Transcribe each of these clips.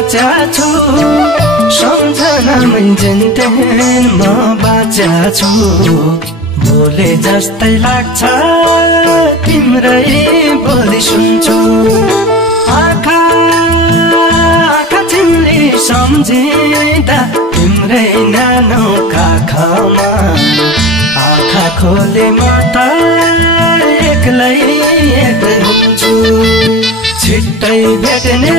साचा छु सम्झनामै जेनतेन म बाचा छु बोले जस्तै लाग्छ तिम्रै बोली सुन्छु आँखा चिम्ली सम्झिँदा तिम्रै नानो काखमा आँखा खोले म त एक्लै हुन्छु छिट्टै भेट्ने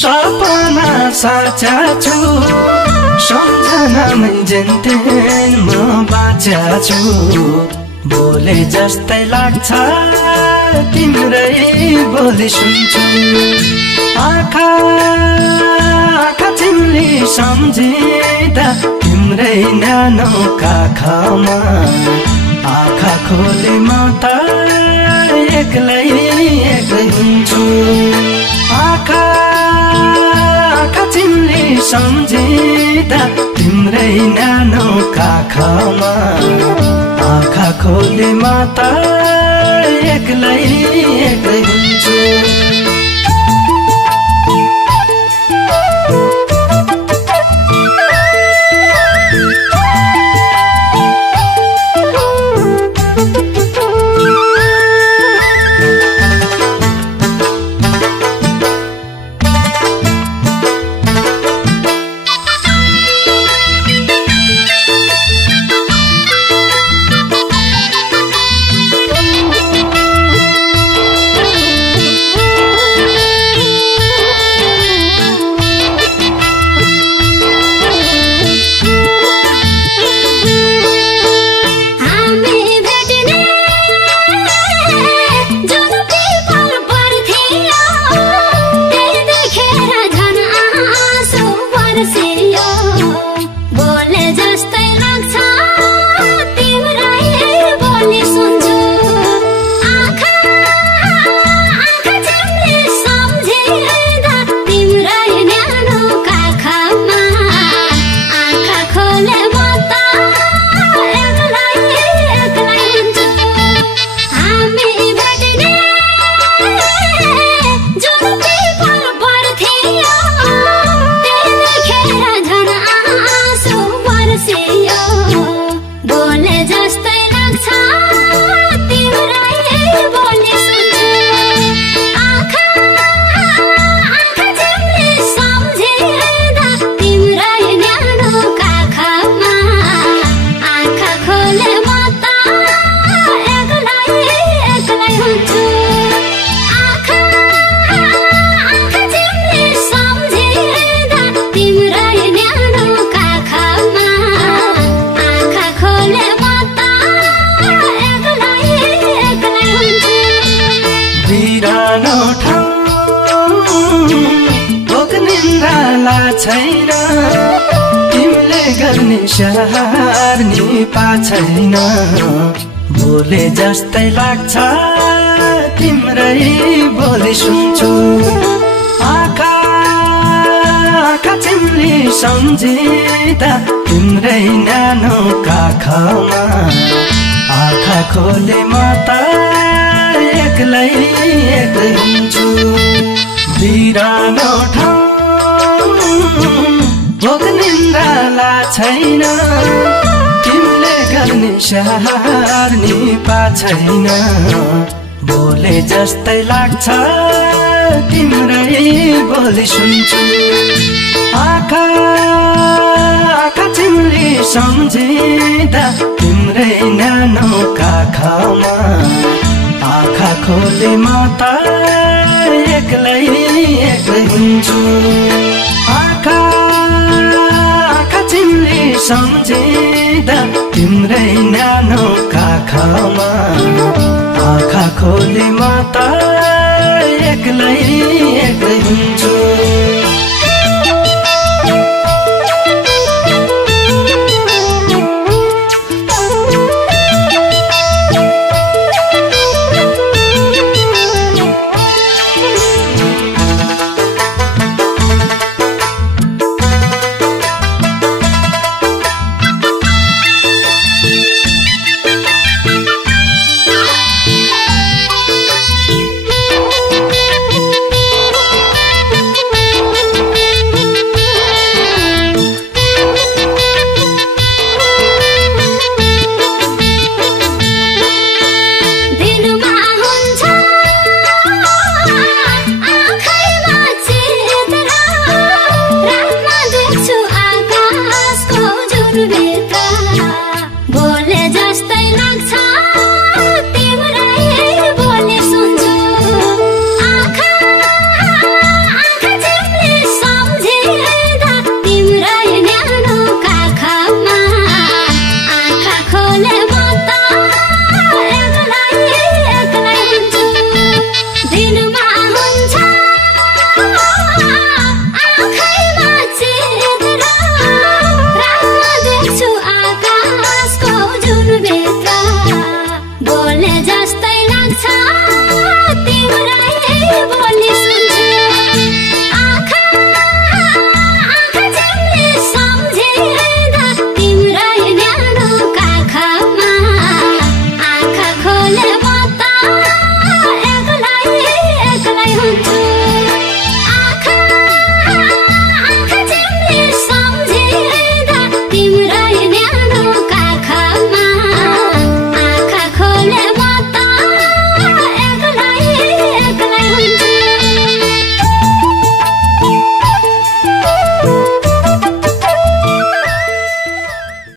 सपना साचा छु सम्झनामै जेनतेन म बाचा छु बोले जस्तै लाग्छ तिम्रै बोली सुन्छु आँखा चिम्ली सम्झिँदा तिम्रै नानो काखमा आँखा खोले म त एक्लै हुन्छु आँखा चिम्ली सम्झिँदा तिम्रै नानो काखमा आँखा खोले म त एक्लै हुन्छु छैन तिमीले गर्ने स्याहार नि पाछैन बोले जस्तै लाग्छ तिम्रै बोली सुन्छु आँखा चिम्ली सम्झिँदा तिम्रै नानो काखमा आँखा खोले म त एक्लै हुन्छु बिरानो ठाउँ निन्द्राला छैन तिमीले गर्ने स्याहार नि पाछैन बोले जस्तै लाग्छ तिम्रै बोली सुन्छु आँखा चिम्ली सम्झिँदा तिम्रै नानो काखमा आँखा खोले म त एक्लै हुन्छु आँखा चिम्ली सम्झिँदा तिम्रै नानो काखमा आँखा खोले म त एक्लै हुन्छु